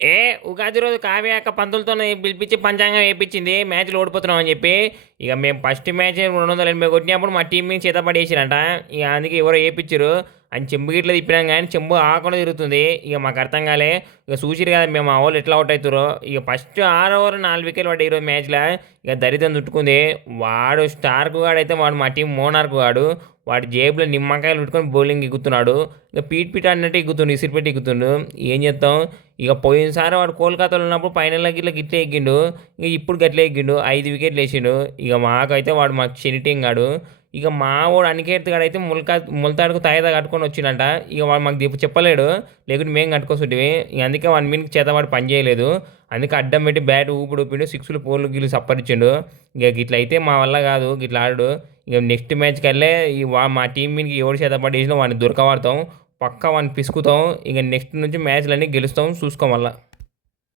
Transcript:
ఏ ఉగాది రోజు కావ్య అక్క పంతులతో పిలిపించి పంచాంగం వేయించింది మ్యాచ్లు ఓడిపోతున్నాం అని చెప్పి. ఇక మేము ఫస్ట్ మ్యాచ్ 280 కొట్టినప్పుడు మా టీం మీద చేతపడేసిరంట. ఇక అందుకే ఎవరో వేయించారు. అని చెంబు గిట్ల తిప్పినాం కానీ చెంబు ఆకుండా తిరుగుతుంది. ఇక మాకు అర్థం కాలే. ఇక చూసిరు కదా మేము ఆ వాళ్ళు ఎట్లా అవుట్ అవుతారో. ఇక ఫస్ట్ 6 ఓవర్ 4 వికెట్లు పడ్డాయి ఈరోజు మ్యాచ్లో. ఇక దరిద్రం చుట్టుకుంది. వాడు స్టార్కు గాడైతే వాడు మా టీం మోనార్కు వాడు. వాడి జేబులో నిమ్మకాయలు పెట్టుకొని బౌలింగ్ ఎగుతున్నాడు. ఇక పీట్ పీట్ అన్నట్టు ఎగుతుండు, ఇసిరిపెట్టి ఎగుతుండు. ఏం చేస్తాం. ఇక పోయినసారి వాడు కోల్కతాలో ఉన్నప్పుడు ఫైనల్లో గిట్ల గిట్లే ఎగ్గిండు. ఇక ఇప్పుడు గట్లే ఎగ్గిండు, 5 వికెట్లు వేసిండు. ఇక మాకైతే వాడు మాకు శనిటీం గాడు. ఇక మా వాడు అనికేత్ గాడైతే ములతాడుకు తాయిదా కట్టుకొని వచ్చిండంట. ఇక వాడు మాకు చెప్పలేడు. లేకుంటే మేము కట్టుకొస్తుంటివి. ఇక అందుకే వాడి మీదకి చేతవాడు పని చేయలేదు. అందుకే అడ్డం పెట్టి బ్యాట్ ఊపిడి ఊపిండు, సిక్స్లు పోర్లు గిల్లు సప్పరిచ్చిండు. ఇక గిట్ల అయితే మా వల్ల కాదు, గిట్ల ఆడు. ఇక నెక్స్ట్ మ్యాచ్కి వెళ్ళే మా టీం మీదకి ఎవడు చేతపడి వేసినా వాడిని దొరకబడతాం. పక్కా వాడిని పిసుకుతాం. ఇక నెక్స్ట్ నుంచి మ్యాచ్లన్నీ గెలుస్తాం, చూసుకోం వల్ల.